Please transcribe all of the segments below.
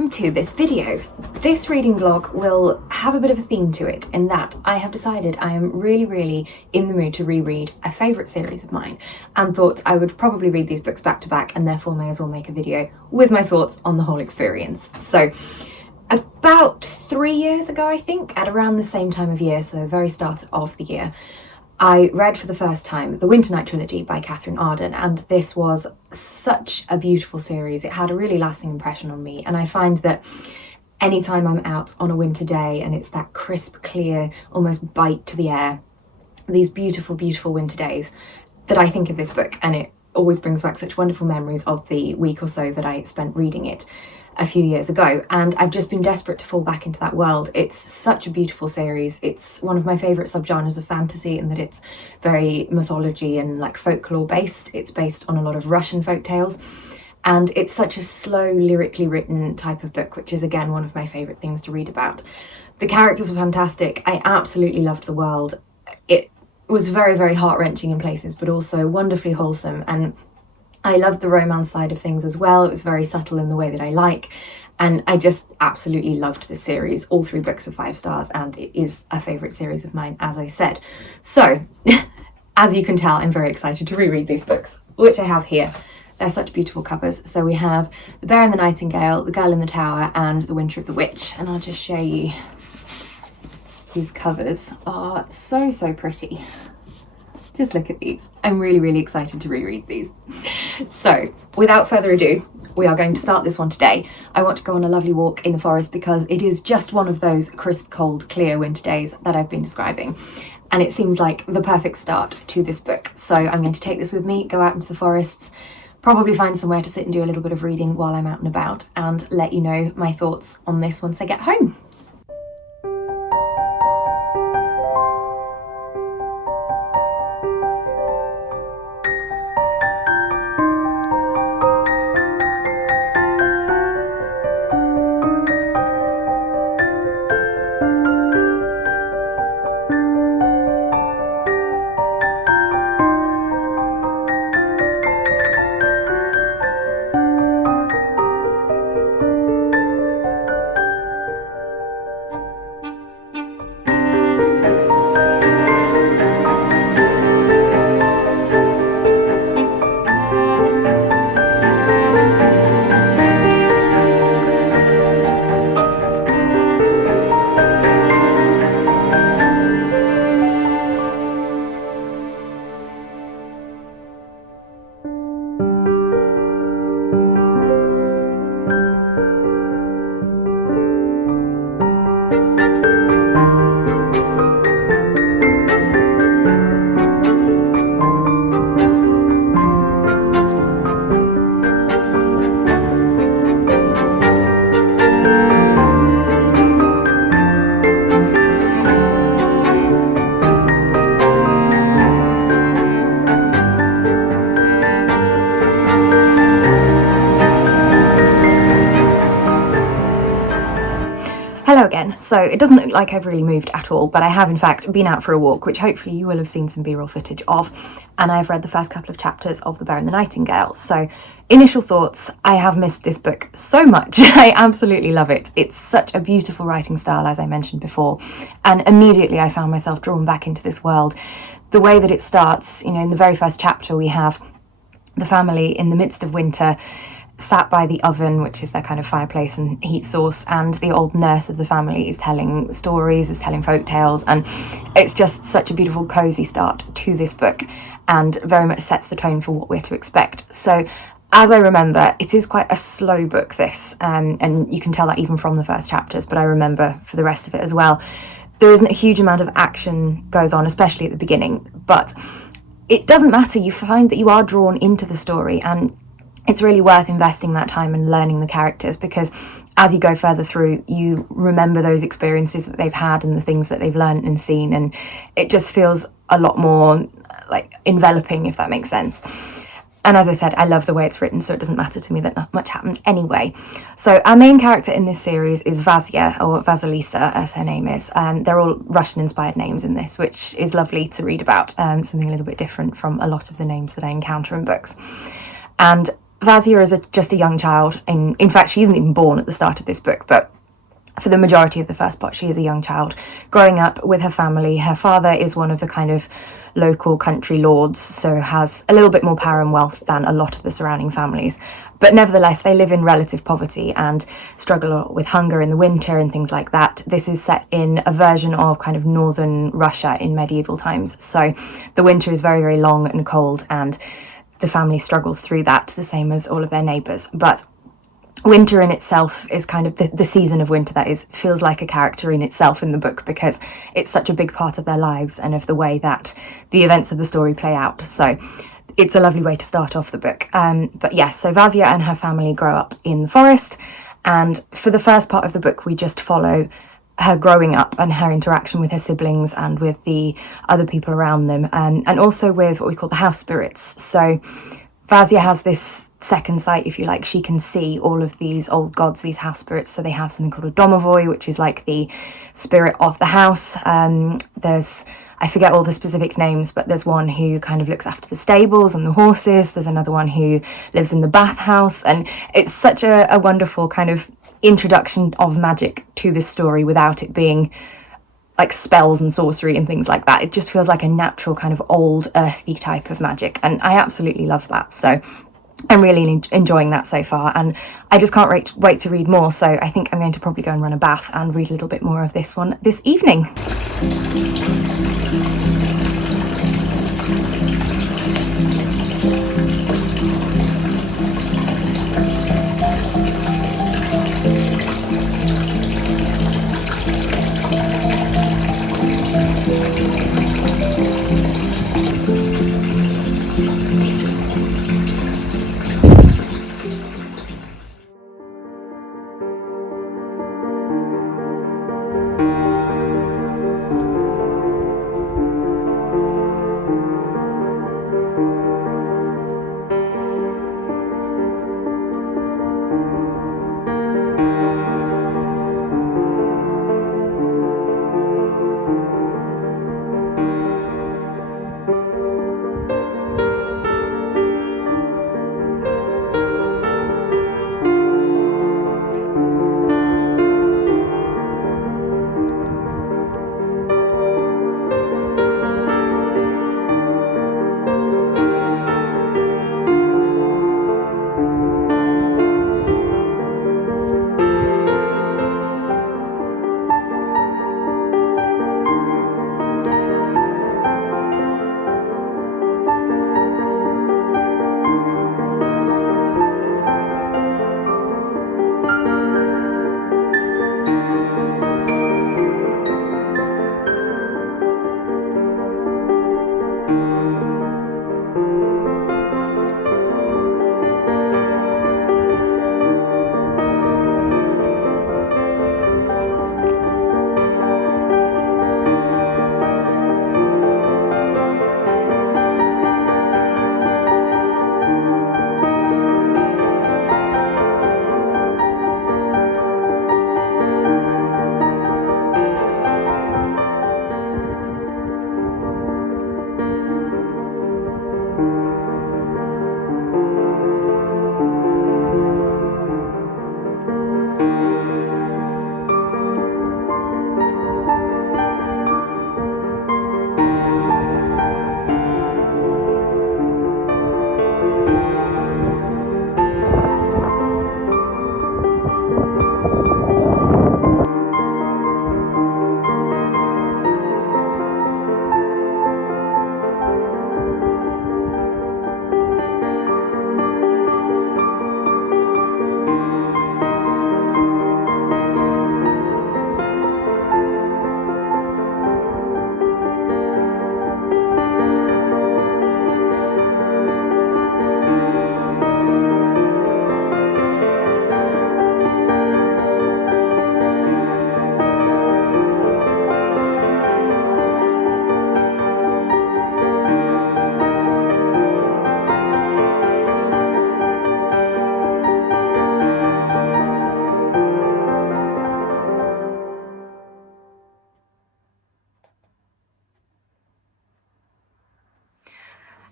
welcome to this video. This reading vlog will have a bit of a theme to it in that I have decided I am really in the mood to reread a favourite series of mine and thought I would probably read these books back to back and therefore may as well make a video with my thoughts on the whole experience. So about 3 years ago, I think, at around the same time of year, so the very start of the year, I read for the first time the Winternight trilogy by Catherine Arden, and this was such a beautiful series. It had a really lasting impression on me, and I find that anytime I'm out on a winter day and it's that crisp, clear, almost bite to the air, these beautiful winter days, that I think of this book, and it always brings back such wonderful memories of the week or so that I spent reading it a few years ago, and I've just been desperate to fall back into that world. It's such a beautiful series. It's one of my favourite subgenres of fantasy in that it's very mythology and like folklore based. It's based on a lot of Russian folk tales, and it's such a slow, lyrically written type of book, which is again one of my favourite things to read about. The characters are fantastic. I absolutely loved the world. It was very heart-wrenching in places, but also wonderfully wholesome, and I loved the romance side of things as well. It was very subtle in the way that I like, and I just absolutely loved this series. All 3 books are 5 stars, and it is a favourite series of mine, as I said. So, as you can tell, I'm very excited to reread these books, which I have here. They're such beautiful covers. So we have The Bear and the Nightingale, The Girl in the Tower, and The Winter of the Witch. And I'll just show you. These covers are so pretty. Just look at these. I'm really excited to reread these. So, without further ado, we are going to start this one today. I want to go on a lovely walk in the forest because it is just one of those crisp, cold, clear winter days that I've been describing. And it seemed like the perfect start to this book. So I'm going to take this with me, go out into the forests, probably find somewhere to sit and do a little bit of reading while I'm out and about, and let you know my thoughts on this once I get home. Hello again. So it doesn't look like I've really moved at all, but I have in fact been out for a walk, which hopefully you will have seen some B-roll footage of, and I've read the first couple of chapters of The Bear and the Nightingale. So initial thoughts, I have missed this book so much. I absolutely love it. It's such a beautiful writing style, as I mentioned before, and immediately I found myself drawn back into this world. The way that it starts, you know, in the very first chapter we have the family in the midst of winter, sat by the oven, which is their kind of fireplace and heat source, and the old nurse of the family is telling stories, is telling folk tales, and it's just such a beautiful cozy start to this book and very much sets the tone for what we're to expect. So as I remember, it is quite a slow book, this, and you can tell that even from the first chapters, but I remember for the rest of it as well, there isn't a huge amount of action goes on, especially at the beginning, but it doesn't matter. You find that you are drawn into the story, and it's really worth investing that time and learning the characters, because as you go further through, you remember those experiences that they've had and the things that they've learned and seen, and it just feels a lot more like enveloping, if that makes sense. And as I said, I love the way it's written, so it doesn't matter to me that not much happens anyway. So our main character in this series is Vasia, or Vasilisa as her name is. They're all Russian-inspired names in this, which is lovely to read about, something a little bit different from a lot of the names that I encounter in books. And Vazia is just a young child. In fact, she isn't even born at the start of this book, but for the majority of the first part, she is a young child growing up with her family. Her father is one of the kind of local country lords, so has a little bit more power and wealth than a lot of the surrounding families. But nevertheless, they live in relative poverty and struggle with hunger in the winter and things like that. This is set in a version of kind of northern Russia in medieval times. So the winter is very, very long and cold, and the family struggles through that, the same as all of their neighbours. But winter in itself is kind of the season of winter, that is, feels like a character in itself in the book, because it's such a big part of their lives and of the way that the events of the story play out. So it's a lovely way to start off the book. But yes, so Vazia and her family grow up in the forest, and for the first part of the book we just follow her growing up and her interaction with her siblings and with the other people around them, and also with what we call the house spirits. So Vazia has this second sight, if you like. She can see all of these old gods, these house spirits. So they have something called a domovoi, which is like the spirit of the house. I forget all the specific names, but there's one who kind of looks after the stables and the horses. There's another one who lives in the bathhouse. And it's such a wonderful kind of introduction of magic to this story without it being like spells and sorcery and things like that. It just feels like a natural kind of old earthy type of magic, and I absolutely love that. So I'm really enjoying that so far, and I just can't wait to read more. So I think I'm going to probably go and run a bath and read a little bit more of this one this evening.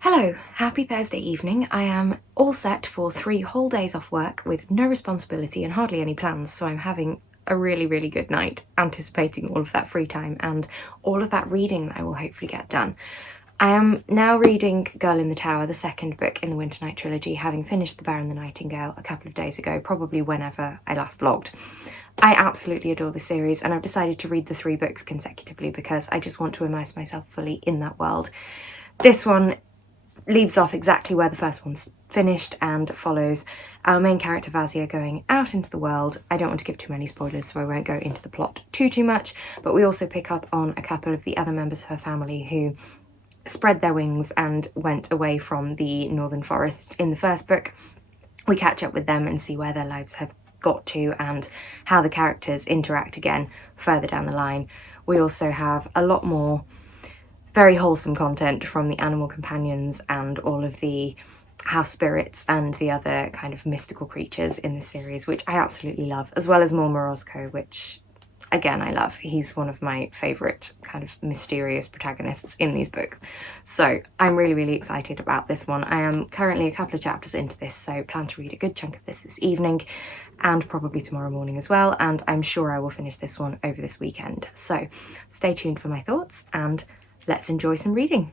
Hello, happy Thursday evening. I am all set for 3 whole days off work with no responsibility and hardly any plans, so I'm having a really, really good night, anticipating all of that free time and all of that reading that I will hopefully get done. I am now reading Girl in the Tower, the second book in the Winternight trilogy, having finished The Bear and the Nightingale a couple of days ago, probably whenever I last vlogged. I absolutely adore the series, and I've decided to read the 3 books consecutively because I just want to immerse myself fully in that world. This one leaves off exactly where the first one's finished and follows our main character Vazia going out into the world. I don't want to give too many spoilers, so I won't go into the plot too much, but we also pick up on a couple of the other members of her family who spread their wings and went away from the northern forests in the first book. We catch up with them and see where their lives have got to and how the characters interact again further down the line. We also have a lot more very wholesome content from the animal companions and all of the house spirits and the other kind of mystical creatures in the series, which I absolutely love, as well as more Morozko, which again I love. He's one of my favourite kind of mysterious protagonists in these books. So I'm really, really excited about this one. I am currently a couple of chapters into this, so plan to read a good chunk of this evening and probably tomorrow morning as well, and I'm sure I will finish this one over this weekend. So stay tuned for my thoughts and let's enjoy some reading.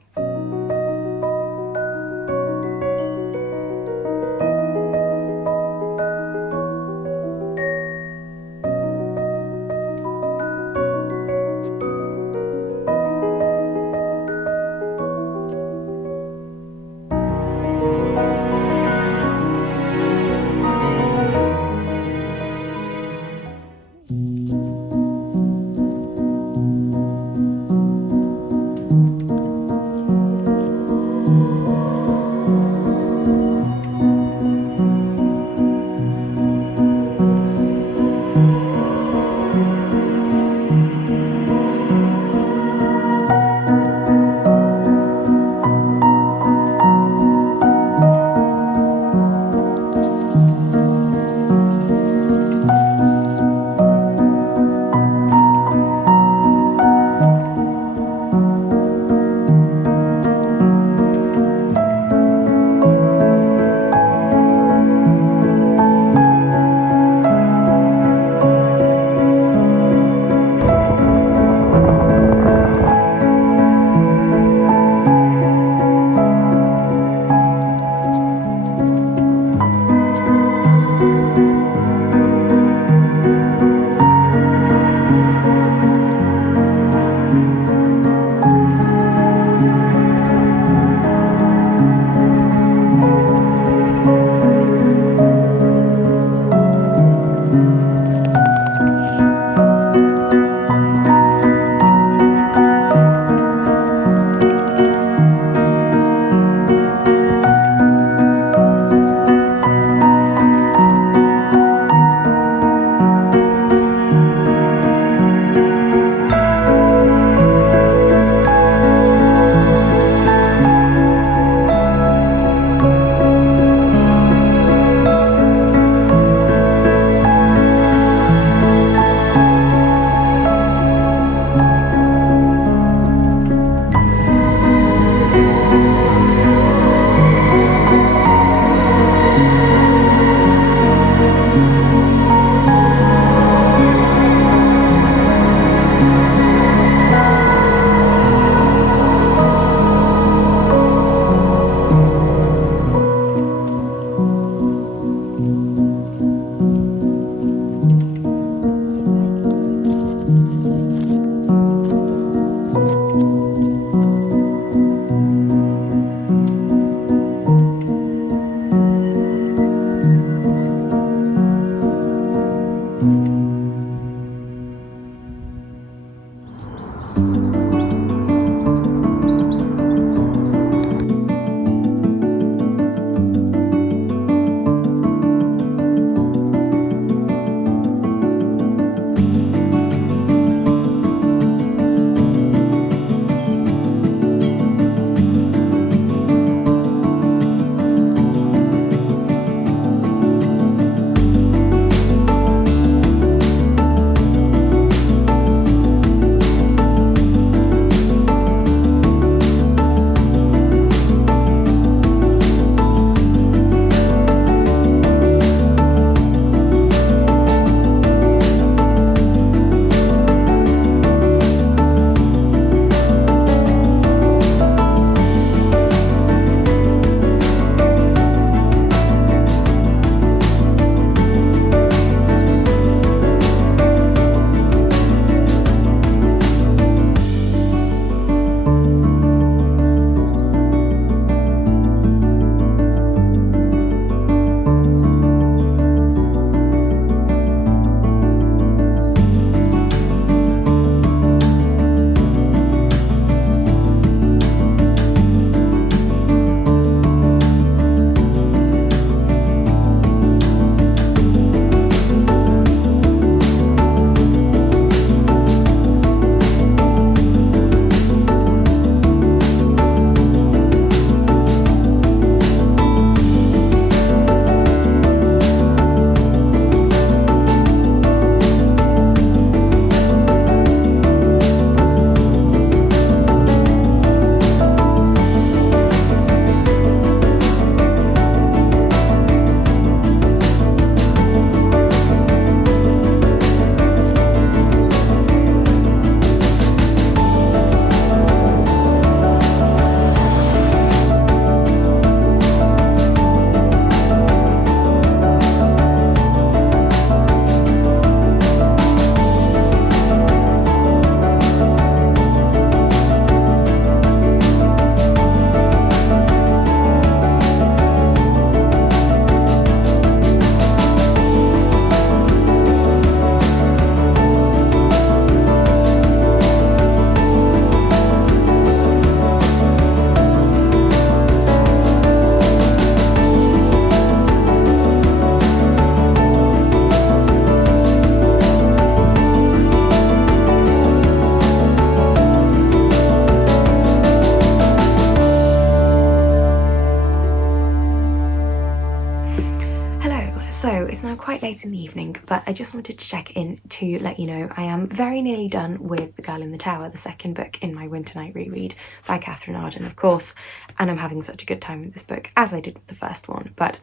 So it's now quite late in the evening, but I just wanted to check in to let you know I am very nearly done with The Girl in the Tower, the second book in my Winternight reread by Catherine Arden, of course, and I'm having such a good time with this book, as I did with the first one. But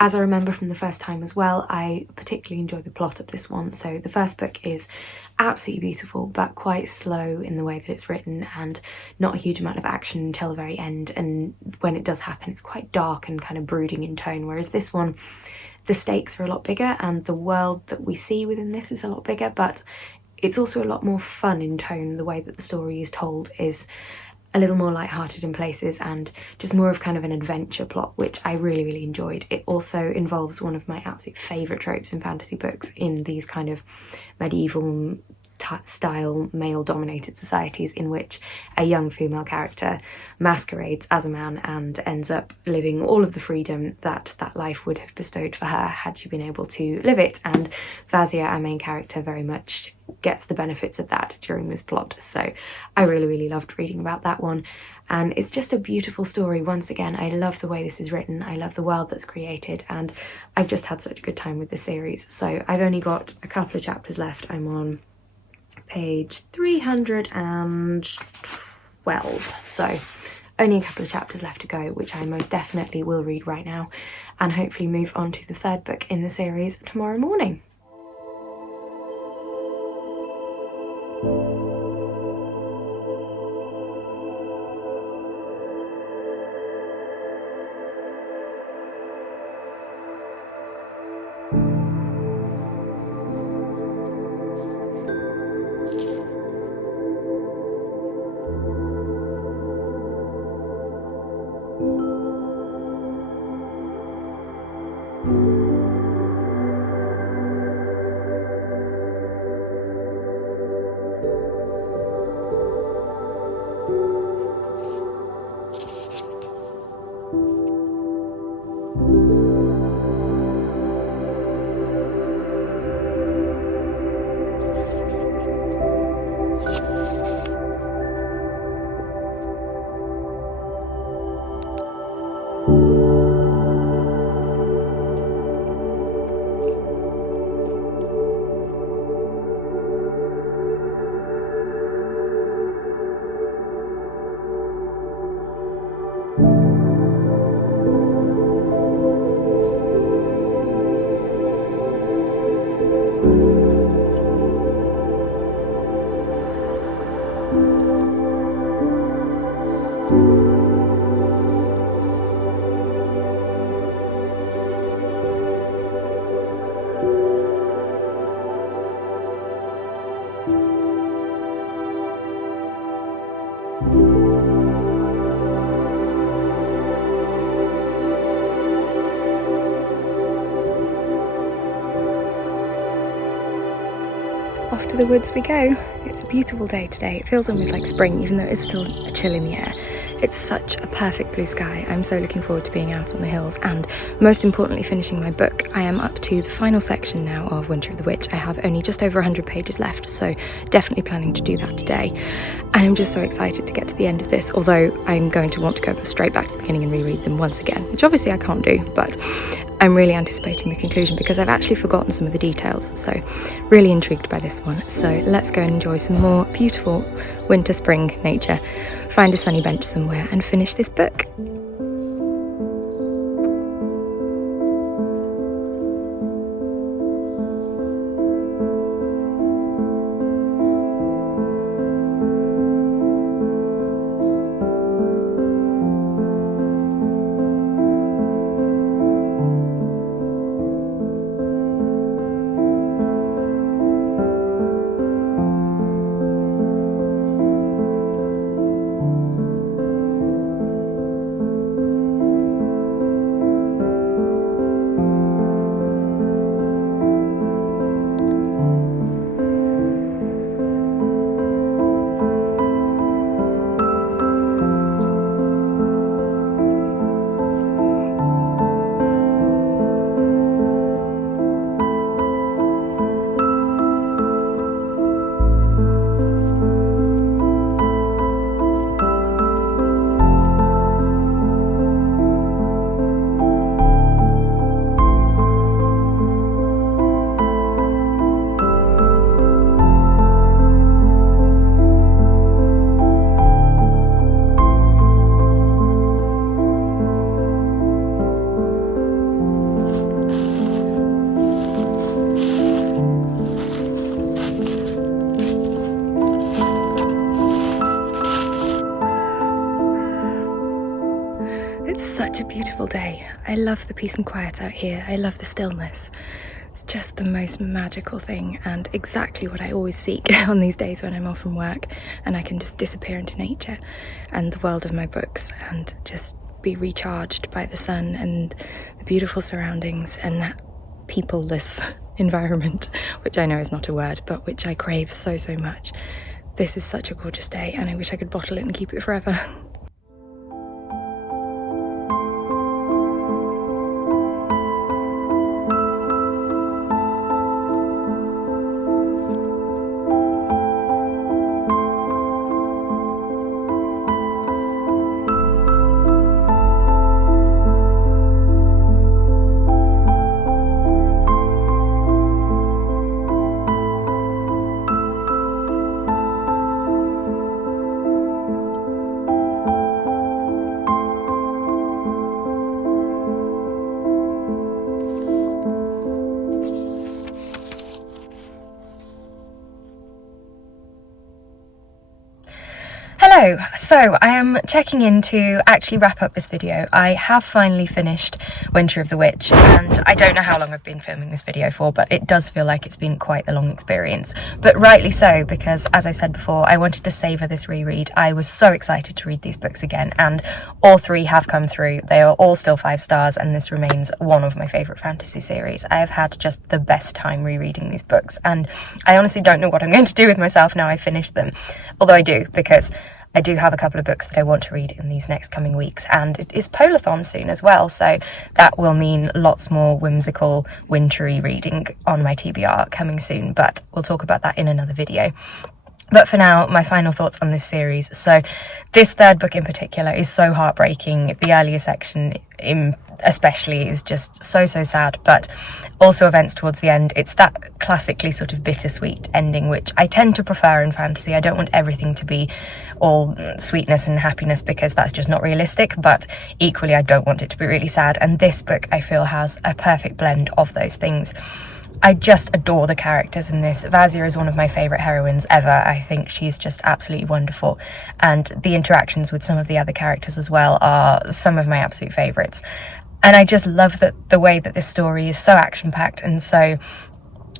as I remember from the first time as well, I particularly enjoy the plot of this one. So the first book is absolutely beautiful, but quite slow in the way that it's written, and not a huge amount of action until the very end, and when it does happen it's quite dark and kind of brooding in tone, whereas this one, the stakes are a lot bigger and the world that we see within this is a lot bigger, but it's also a lot more fun in tone. The way that the story is told is a little more lighthearted in places and just more of kind of an adventure plot, which I really, really enjoyed. It also involves one of my absolute favourite tropes in fantasy books in these kind of medieval style male-dominated societies, in which a young female character masquerades as a man and ends up living all of the freedom that that life would have bestowed for her had she been able to live it. And Vazia, our main character, very much gets the benefits of that during this plot. So I really, really loved reading about that one. And it's just a beautiful story. Once again, I love the way this is written. I love the world that's created, and I've just had such a good time with this series. So I've only got a couple of chapters left. I'm on page 312, so only a couple of chapters left to go, which I most definitely will read right now, and hopefully move on to the third book in the series tomorrow morning. Off to the woods we go. It's a beautiful day today. It feels almost like spring, even though it's still a chill in the air. It's such a perfect blue sky. I'm so looking forward to being out on the hills and, most importantly, finishing my book. I am up to the final section now of Winter of the Witch. I have only just over 100 pages left, so definitely planning to do that today. And I'm just so excited to get to the end of this, although I'm going to want to go straight back to the beginning and reread them once again, which obviously I can't do, but I'm really anticipating the conclusion because I've actually forgotten some of the details, so really intrigued by this one. So let's go and enjoy some more beautiful winter spring nature, find a sunny bench somewhere and finish this book. It's such a beautiful day. I love the peace and quiet out here. I love the stillness. It's just the most magical thing and exactly what I always seek on these days when I'm off from work and I can just disappear into nature and the world of my books and just be recharged by the sun and the beautiful surroundings and that people-less environment, which I know is not a word, but which I crave so much. This is such a gorgeous day and I wish I could bottle it and keep it forever. Hello, so I am checking in to actually wrap up this video. I have finally finished Winter of the Witch and I don't know how long I've been filming this video for, but it does feel like it's been quite a long experience. But rightly so, because as I've said before, I wanted to savour this reread. I was so excited to read these books again and all three have come through. They are all still 5 stars and this remains one of my favourite fantasy series. I have had just the best time rereading these books and I honestly don't know what I'm going to do with myself now I've finished them. Although I do, because I do have a couple of books that I want to read in these next coming weeks and it is Polathon soon as well, so that will mean lots more whimsical wintry reading on my TBR coming soon, but we'll talk about that in another video. But for now, my final thoughts on this series. So this third book in particular is so heartbreaking. The earlier section especially is just so sad, but also events towards the end. It's that classically sort of bittersweet ending, which I tend to prefer in fantasy. I don't want everything to be all sweetness and happiness because that's just not realistic, but equally I don't want it to be really sad. And this book, I feel, has a perfect blend of those things. I just adore the characters in this. Vazia is one of my favourite heroines ever. I think she's just absolutely wonderful. And the interactions with some of the other characters as well are some of my absolute favourites. And I just love that the way that this story is so action-packed and so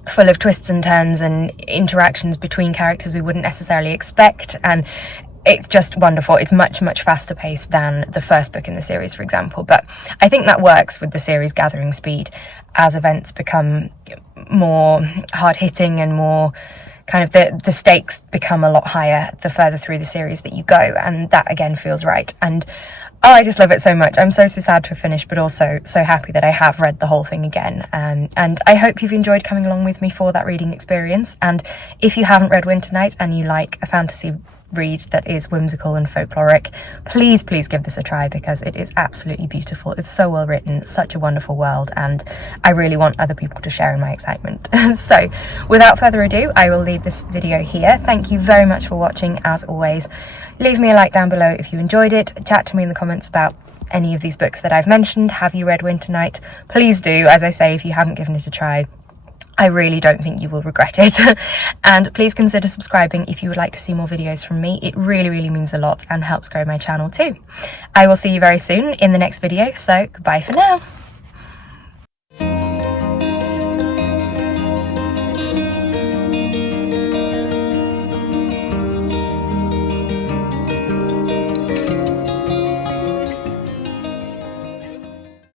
full of twists and turns and interactions between characters we wouldn't necessarily expect. And it's just wonderful. It's much faster paced than the first book in the series, for example, but I think that works with the series gathering speed as events become more hard-hitting and more kind of the stakes become a lot higher the further through the series that you go, and that again feels right. And oh, I just love it so much. I'm so sad to have finished, but also so happy that I have read the whole thing again. And I hope you've enjoyed coming along with me for that reading experience. And if you haven't read Winternight and you like a fantasy read that is whimsical and folkloric, please give this a try because it is absolutely beautiful. It's so well written, such a wonderful world, and I really want other people to share in my excitement. So without further ado, I will leave this video here. Thank you very much for watching. As always, leave me a like down below if you enjoyed it. Chat to me in the comments about any of these books that I've mentioned. Have you read Winternight? Please do. As I say, if you haven't given it a try, I really don't think you will regret it. And please consider subscribing if you would like to see more videos from me. It really means a lot and helps grow my channel too. I will see you very soon in the next video, so goodbye for now.